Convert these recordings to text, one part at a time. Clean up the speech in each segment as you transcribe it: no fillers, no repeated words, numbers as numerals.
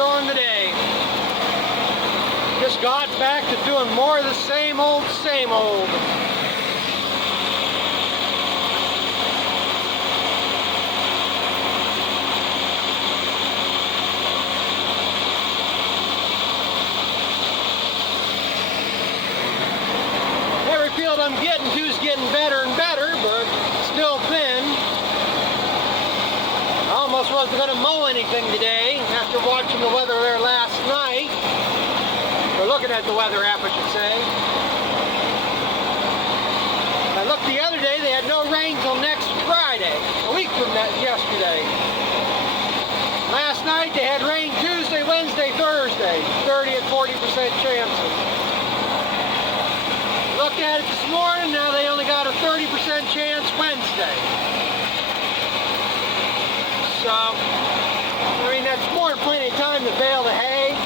doing today. Just got back to doing more of the same old, same old. Every field I'm getting to is getting better and better, but still thin. I almost wasn't going to mow anything today after watching the weather there last night. Or looking at the weather app, I should say. I looked the other day, they had no rain till next Friday, a week from that yesterday. Last night they had rain Tuesday, Wednesday, Thursday, 30 and 40% chances. Looked at it this morning, now they only got a 30% chance Wednesday. So, I mean, that's more than plenty of time to bale the hay.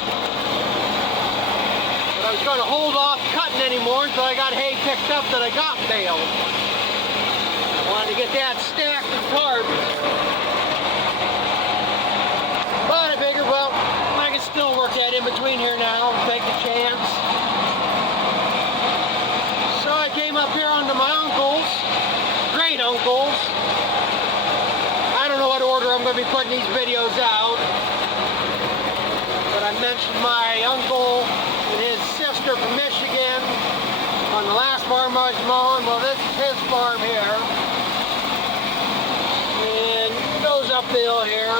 But I was going to hold off cutting anymore until I got hay picked up that I got baled. I wanted to get that stacked in tarp. But I figured, well, I can still work that in between here now and take a chance. So I came up here onto my uncle's, great uncle's. I don't know what order I'm going to be putting these videos out, but I mentioned my uncle and his sister from Michigan on the last farm I was mowing. Well, this is his farm here, and it goes up the hill here.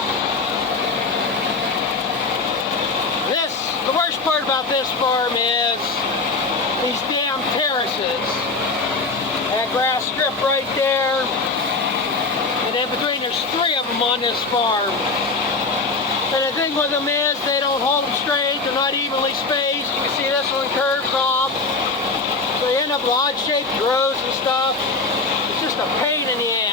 The worst part about this farm is these damn terraces. That grass strip right there. And in between, there's 3 of them on this farm. And the thing with them is they don't hold them straight. They're not evenly spaced. You can see this one curves off. So you end up with odd-shaped rows and stuff. It's just a pain in the ass.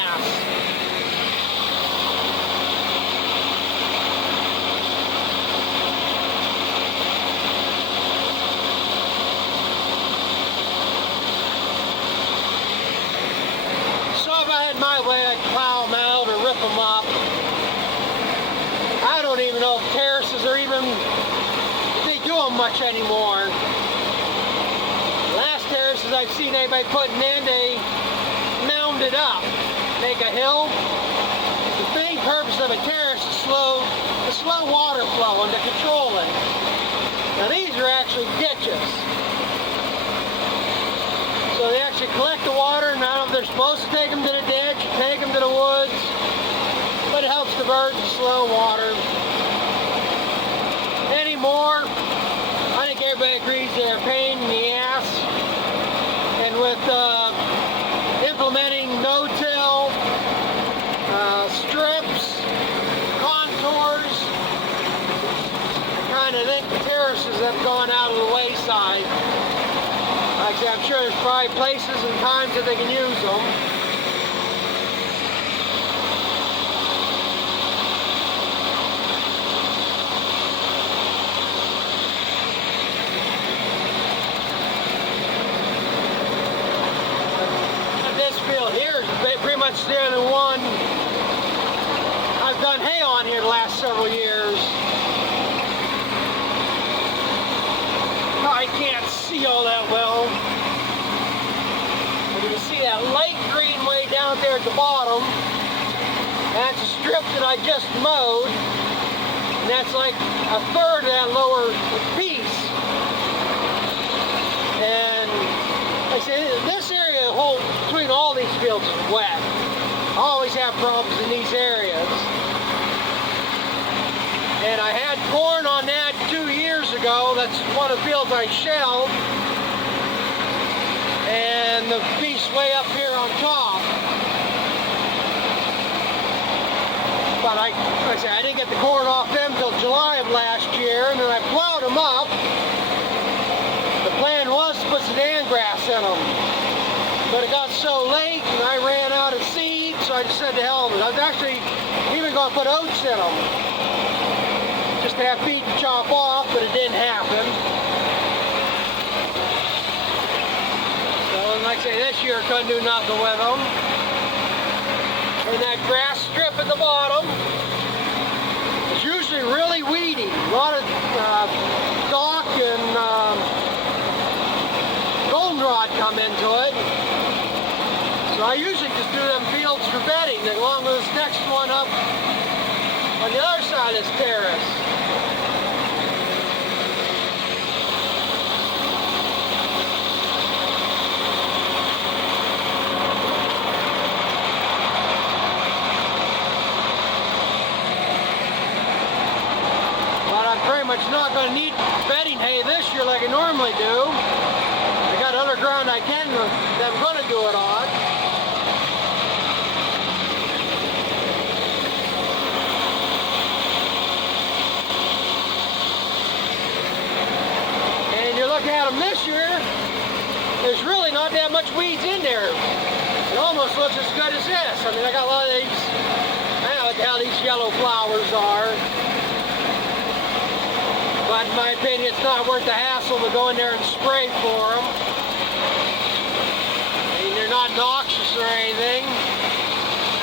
So if I had my way, I'd plow them out or rip them up. I don't even know if terraces are even, if they do them much anymore. The last terraces I've seen anybody putting in, they mound it up, make a hill. The main purpose of a terrace is the slow water flow and to control it. Now these are actually ditches. So they actually collect the water, and I don't know if they're supposed to take them to the ditch, take them to the woods, but it helps divert the slow water. Anymore, I think everybody agrees they're a pain in the ass. And with implementing no-till, strips, contours, I kind of think the terraces have gone out of the wayside. Like I said, I'm sure there's probably places and times that they can use them. This field here is pretty much the only one I've done hay on here the last several years. I can't see all that well. But you can see that light green way down there at the bottom. That's a strip that I just mowed. And that's like a third of that lower piece. And like I say, this area between all these fields is wet. I always have problems in these areas. And I had corn on that 2 years ago. That's one of the fields I shelled. And the piece way up here on top. But like I said, I didn't get the corn off them till July of last year, and then I plowed them up. The plan was to put Sudan grass in them. But it got so late and I ran out of seed, so I just said to hell with it. I was actually even going to put oats in them, just to have feet to chop off, but it didn't happen. So, like I say, this year I couldn't do nothing with them. And that grass strip at the bottom is usually really weedy. A lot of next one up on the other side of this terrace. But I'm pretty much not going to need bedding hay this year like I normally do. I got other ground that I'm going to do it on. Look at them this year, there's really not that much weeds in there. It almost looks as good as this. I mean, I got a lot of these, I don't know what the hell these yellow flowers are. But in my opinion, it's not worth the hassle to go in there and spray for them. I mean, they're not noxious or anything.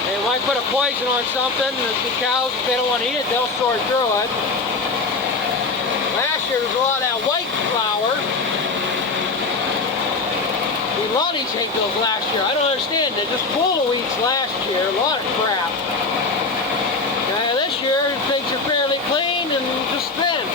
And when I put a poison on something, the cows, if they don't want to eat it, they'll sort through it. Last year there was a lot of that white flower. A lot of these hate those last year. I don't understand. They're just full of weeds last year. A lot of crap. This year things are fairly clean and just thin.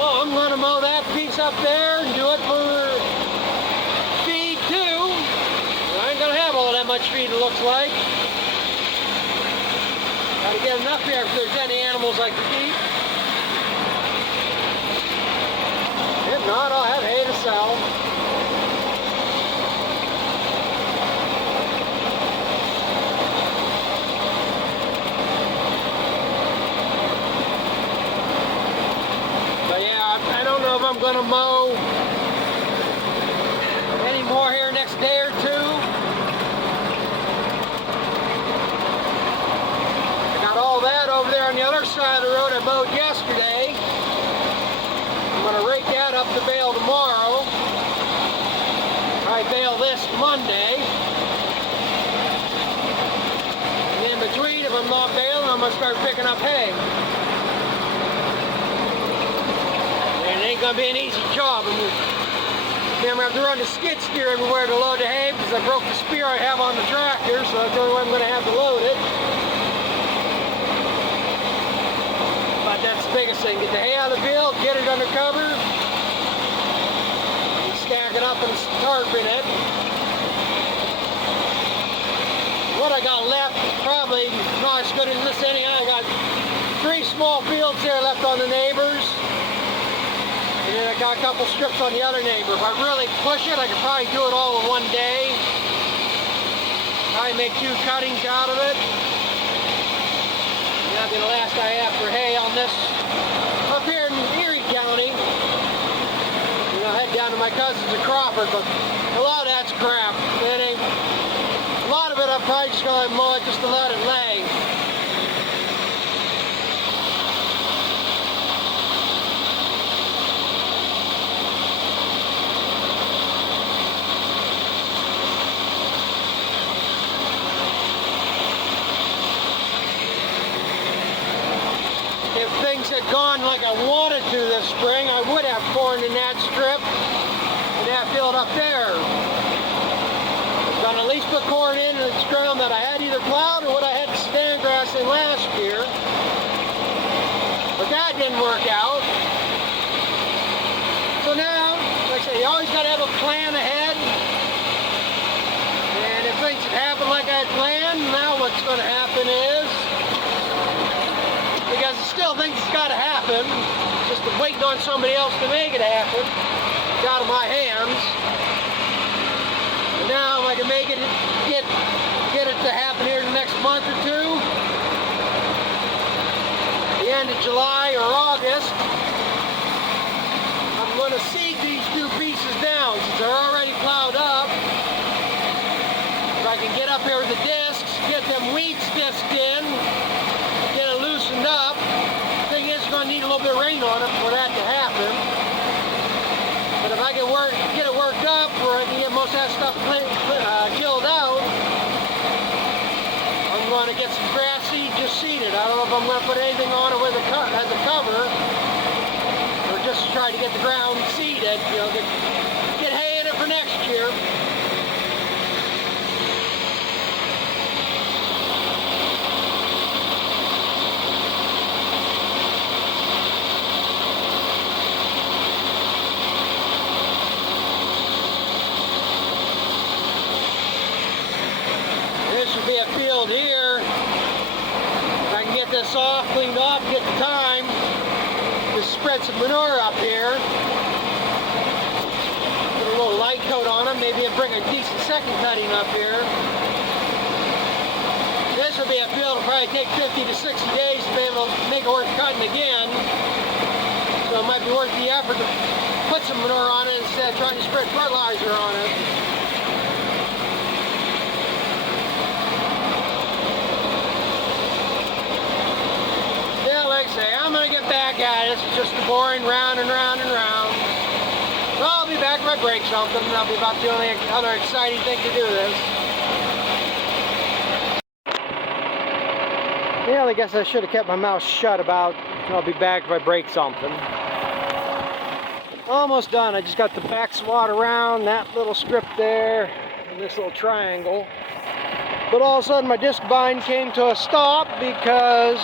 I'm going to mow that piece up there and do it for feed too. I ain't going to have all that much feed, it looks like. Got to get enough here if there's any animals I can keep. If not, I'll have hay to sell. I'm going to mow any more here next day or two. I got all that over there on the other side of the road I mowed yesterday. I'm going to rake that up to bale tomorrow. I bale this Monday. And in between, if I'm not baling, I'm going to start picking up hay. Ain't gonna be an easy job. Remember, I have to run the skid steer everywhere to load the hay because I broke the spear I have on the tractor, so that's the only way I'm gonna have to load it. But that's the biggest thing. Get the hay out of the field, get it under cover, and stack it up and tarping it. What I got left is probably not as good as this anyhow. I got 3 small fields there left on the neighbors. And then I got a couple strips on the other neighbor. If I really push it, I could probably do it all in one day. Probably make 2 cuttings out of it. And that'll be the last I have for hay on this up here in Erie County. You know, head down to my cousins in Crawford, but a lot of that's crap. A lot of it I'm probably just gonna mow it just to let it lay. If things had gone like I wanted to this spring, I would have corn in that strip and that field up there. I'm going to at least put corn in this ground that I had either plowed or what I had stand grass in last year. But that didn't work out. So now, like I say, you always got to have a plan ahead. And if things had happened like I had planned, now what's going to happen is, because I still think it's got to happen, just waiting on somebody else to make it happen. It's out of my hands. And now if I can make it, get it to happen here in the next month or two, the end of July or August, I'm going to seed these 2 pieces down since they're already plowed up. If I can get up here with the discs, get them weeds disked in, get it loosened up. The thing is, it's going to need a little bit of rain on it for that to happen. But if I can get it worked up where I can get most of that stuff killed out, I'm going to put anything on it with as a cover, or just try to get the ground seeded, you know, get hay in it for next year. This should be a field here. If I can get this off, cleaned off, get the time to spread some manure up here. Put a little light coat on them, maybe bring a decent second cutting up here. This will be a field that'll probably take 50 to 60 days to be able to make it worth cutting again. So it might be worth the effort to put some manure on it instead of trying to spread fertilizer on it. I'm going to get back at it. It's just boring round and round and round. So I'll be back if I break something, and that'll be about the only other exciting thing to do this. Yeah, I guess I should have kept my mouth shut about I'll be back if I break something. Almost done. I just got the back swat around that little strip there and this little triangle. But all of a sudden my disc bind came to a stop because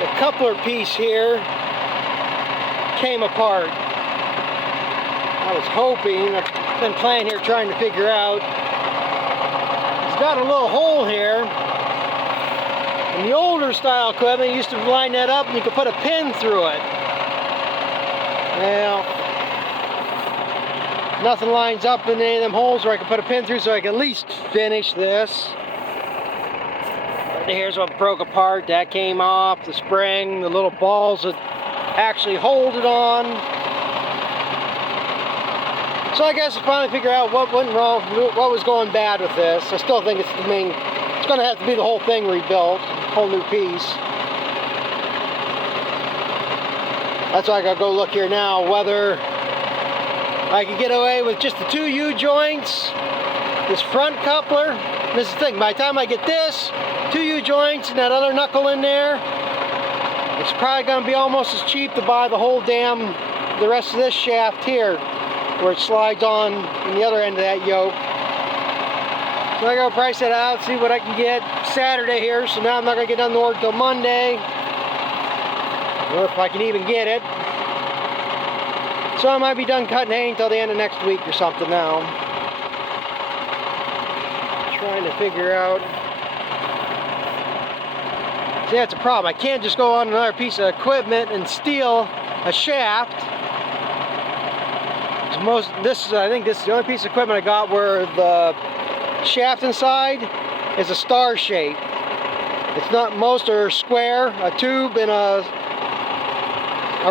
the coupler piece here came apart. I was hoping, I've been playing here trying to figure out, it's got a little hole here. In the older style equipment, you used to line that up and you could put a pin through it. Well, nothing lines up in any of them holes where I can put a pin through, so I can at least finish this. Here's what broke apart. That came off. The spring, the little balls that actually hold it on. So I guess I finally figure out what went wrong, what was going bad with this. I still think it's the main. It's going to have to be the whole thing rebuilt, whole new piece. That's why I got to go look here now whether I can get away with just the 2 U-joints, this front coupler. This is the thing. By the time I get this, 2 U-joints and that other knuckle in there, it's probably going to be almost as cheap to buy the whole the rest of this shaft here, where it slides on the other end of that yoke. So I got to price it out, see what I can get Saturday here. So now I'm not going to get done the work till Monday, or if I can even get it. So I might be done cutting hay until the end of next week or something now. Trying to figure out. See, that's a problem. I can't just go on another piece of equipment and steal a shaft. I think this is the only piece of equipment I got where the shaft inside is a star shape. It's not, most are square, a tube and a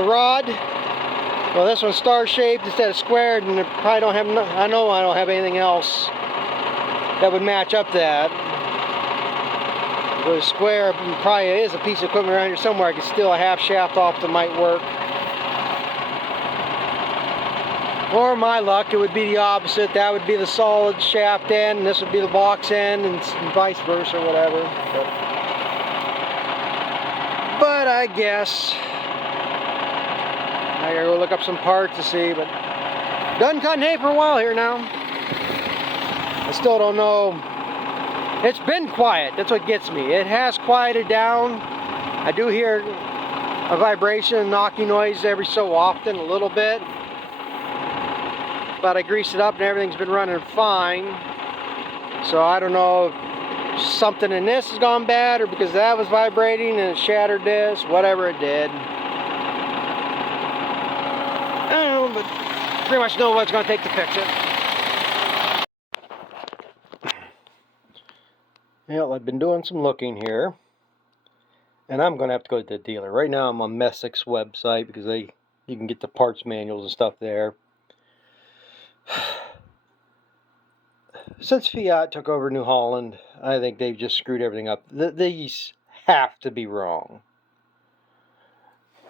rod. Well, this one's star shaped instead of squared, and it probably don't have. I know I don't have anything else that would match up to that. With a square, probably is a piece of equipment around here somewhere. I could steal a half shaft off that might work. Or my luck, it would be the opposite. That would be the solid shaft end, and this would be the box end, and vice versa, or whatever. But I guess I gotta go look up some parts to see. But done cutting hay for a while here now. I still don't know. It's been quiet. That's what gets me. It has quieted down. I do hear a vibration and knocking noise every so often, a little bit. But I greased it up and everything's been running fine. So I don't know if something in this has gone bad or because that was vibrating and it shattered this, whatever it did. I don't know, but pretty much know what it's going to take to fix it. Well, I've been doing some looking here. And I'm going to have to go to the dealer. Right now I'm on Messic's website because you can get the parts manuals and stuff there. Since Fiat took over New Holland, I think they've just screwed everything up. These have to be wrong.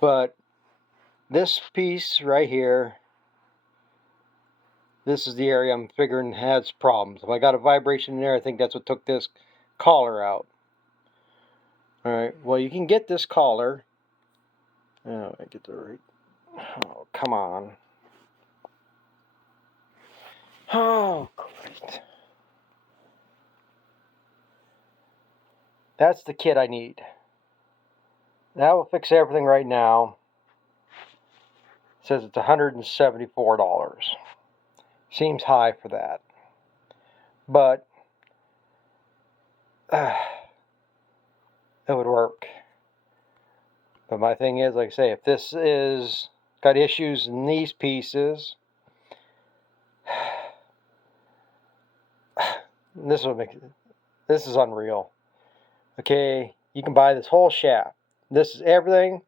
But this piece right here, this is the area I'm figuring has problems. If I got a vibration in there, I think that's what took this collar out. Alright, well, you can get this collar. Oh, I get the right. Oh, come on. Oh, great. That's the kit I need. That will fix everything right now. It says it's $174. Seems high for that. But it would work. But my thing is, like I say, if this is got issues in these pieces, this is unreal. Okay, you can buy this whole shaft. This is everything,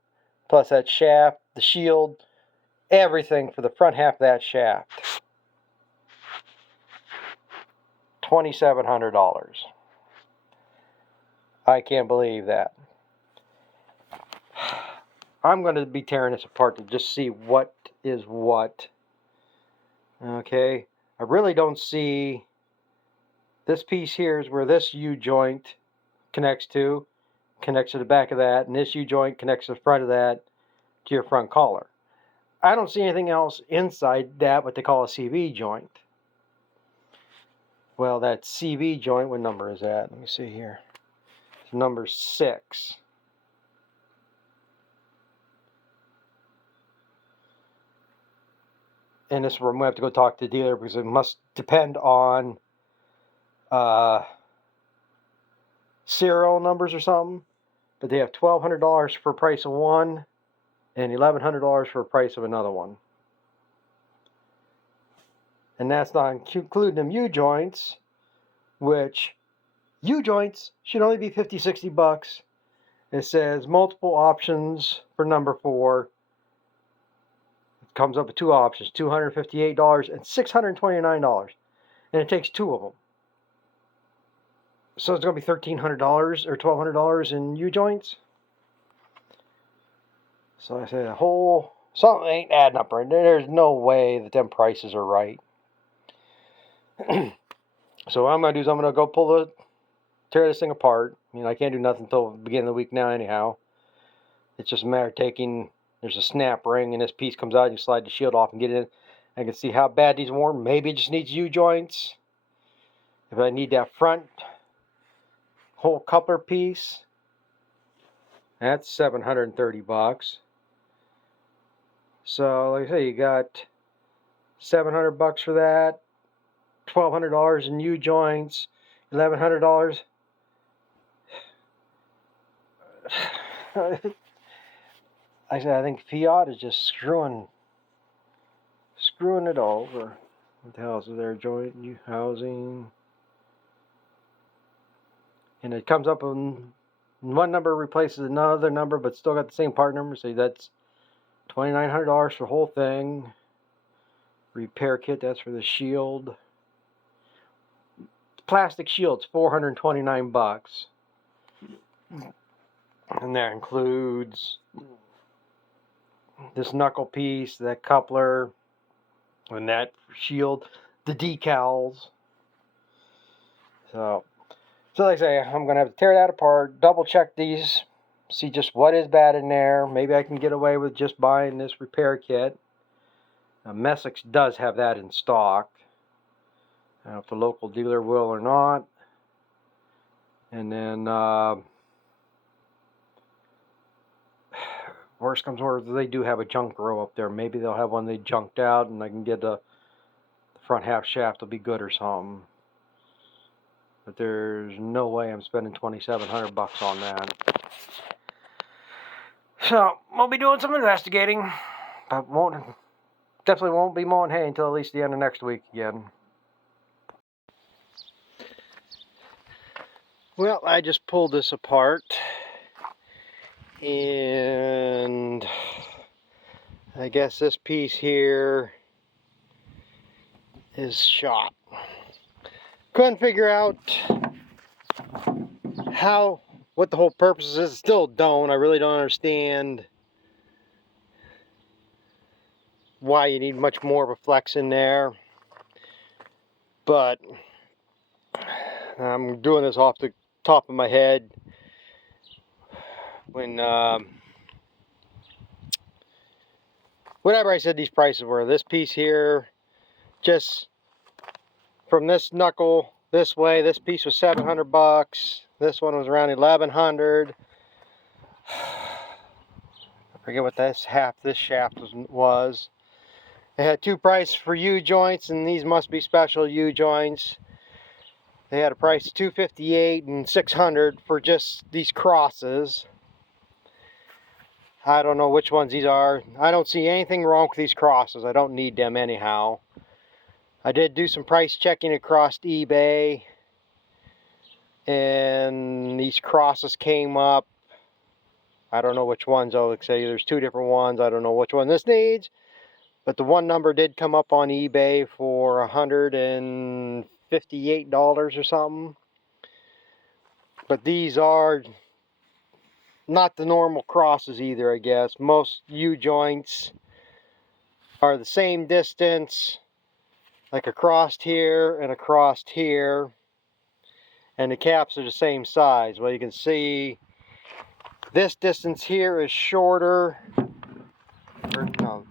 plus that shaft, the shield, everything for the front half of that shaft. $2,700. I can't believe that. I'm going to be tearing this apart to just see what is what. Okay, I really don't see. This piece here is where this U-joint connects to the back of that, and this U-joint connects to the front of that to your front collar. I don't see anything else inside that what they call a CV joint. Well, that CV joint, what number is that? Let me see here. It's number 6. And this is where I'm going to have to go talk to the dealer because it must depend on serial numbers or something. But they have $1,200 for the price of one and $1,100 for the price of another one. And that's not including them U-joints, which U-joints should only be $50, $60. It says multiple options for number 4. It comes up with 2 options, $258 and $629. And it takes 2 of them. So it's going to be $1,300 or $1,200 in U-joints. So I say something ain't adding up right. There's no way that them prices are right. So what I'm going to do is I'm going to go tear this thing apart. I mean, I can't do nothing until the beginning of the week now anyhow. It's just a matter of there's a snap ring and this piece comes out, you slide the shield off and get it in. I can see how bad these worn. Maybe it just needs U-joints. If I need that front whole coupler piece, that's $730. So like I say, you got $700 for that, $1,200 in U-joints, $1,100. I think Fiat is just screwing it over. What the hell is there? Joint housing. And it comes up when one number replaces another number, but still got the same part number. So that's $2,900 for the whole thing. Repair kit, that's for the shield. Plastic shield's $429. And that includes this knuckle piece, that coupler, and that shield, the decals. So like I say, I'm going to have to tear that apart, double check these, see just what is bad in there. Maybe I can get away with just buying this repair kit. Now, Messick's does have that in stock. I don't know if the local dealer will or not. And then, worst comes to worst, they do have a junk row up there. Maybe they'll have one they junked out and I can get the front half shaft will be good or something. But there's no way I'm spending $2,700 on that. So we'll be doing some investigating, but definitely won't be mowing hay until at least the end of next week again. Well, I just pulled this apart, and I guess this piece here is shot. Couldn't figure out what the whole purpose is. Still don't. I really don't understand why you need much more of a flex in there. But I'm doing this off the top of my head. when whatever I said these prices were. This piece here, just from this knuckle this way, this piece was 700 bucks. This one was around 1100. I forget what this shaft was. They had two prices for U-joints, and these must be special U-joints. They had a price of $258 and $600 for just these crosses. I don't know which ones these are. I don't see anything wrong with these crosses. I don't need them anyhow. I did do some price checking across eBay, and these crosses came up. I don't know which ones. I'll say there's two different ones. I don't know which one this needs, but the one number did come up on eBay for $158 or something. But these are not the normal crosses either, I guess. Most U-joints are the same distance, like across here and across here, and the caps are the same size. Well, you can see this distance here is shorter, or no,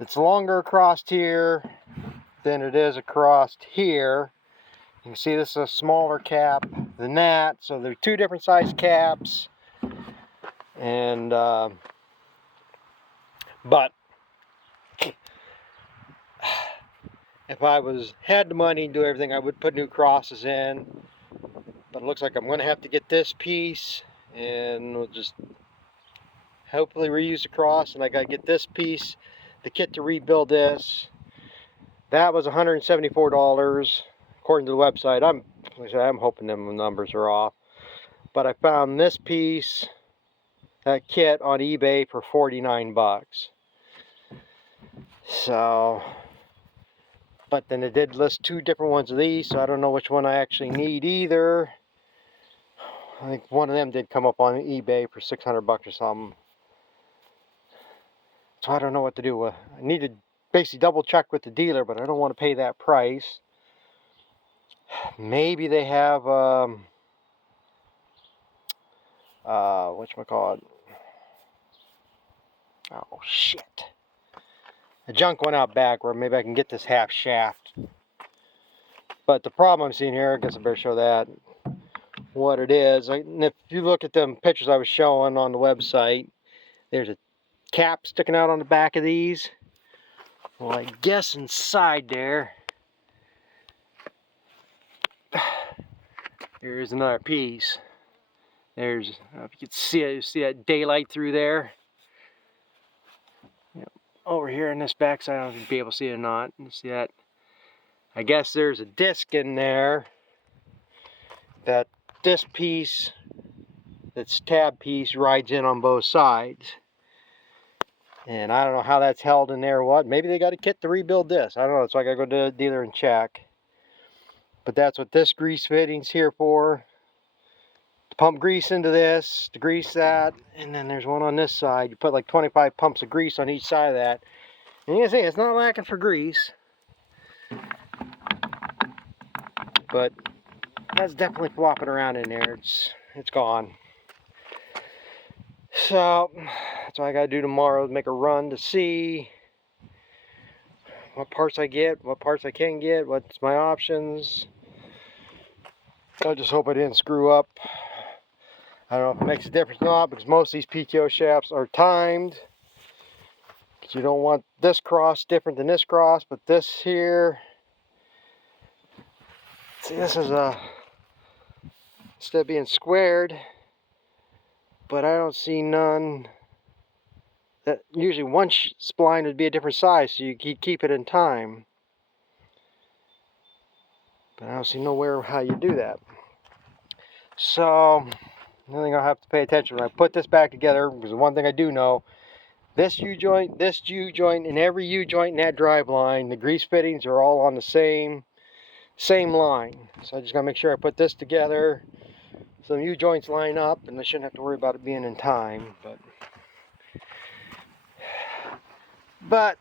it's longer across here than it is across here. You can see this is a smaller cap than that, so they're two different size caps. And but if I had the money and do everything, I would put new crosses in. But it looks like I'm going to have to get this piece, and we'll just hopefully reuse the cross. And I got to get this piece, the kit to rebuild this. That was $174 according to the website. I'm hoping them numbers are off. But I found this piece, that kit, on eBay for 49 bucks. So, but then it did list two different ones of these, so I don't know which one I actually need either. I think one of them did come up on eBay for 600 bucks or something. So I don't know what to do. I need to basically double check with the dealer, but I don't want to pay that price. Maybe they have whatchamacallit? Oh shit. The junk went out back where maybe I can get this half shaft. But the problem I'm seeing here, I guess I better show that what it is. And if you look at them pictures I was showing on the website, there's a cap sticking out on the back of these. Well, I guess inside there, there's another piece. There's, if you can see it, you see that daylight through there. Yep. Over here in this back side, I don't know if you'll be able to see it or not. You see that? I guess there's a disc in there that this piece, this tab piece, rides in on both sides. And I don't know how that's held in there or what. Maybe they got a kit to rebuild this. I don't know, so I gotta go to the dealer and check. But that's what this grease fitting's here for. To pump grease into this, to grease that, and then there's one on this side. You put like 25 pumps of grease on each side of that. And you can see it's not lacking for grease. But that's definitely flopping around in there. It's gone. So that's what I gotta do tomorrow, make a run to see what parts I get, what parts I can get, what's my options. I just hope I didn't screw up. I don't know if it makes a difference or not, because most of these PTO shafts are timed. Because you don't want this cross different than this cross, but this here, see, this is instead of being squared, but I don't see none. That usually one spline would be a different size, so you keep it in time. But I don't see nowhere how you do that. So, I think I'll have to pay attention when I put this back together, because the one thing I do know, this U-joint, and every U-joint in that drive line, the grease fittings are all on the same line. So I just gotta make sure I put this together, so the U-joints line up, and I shouldn't have to worry about it being in time. But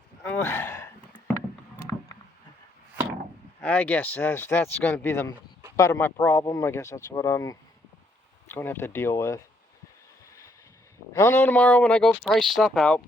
I guess that's going to be the butt of my problem. I guess that's what I'm going to have to deal with. I'll know tomorrow when I go price stuff out.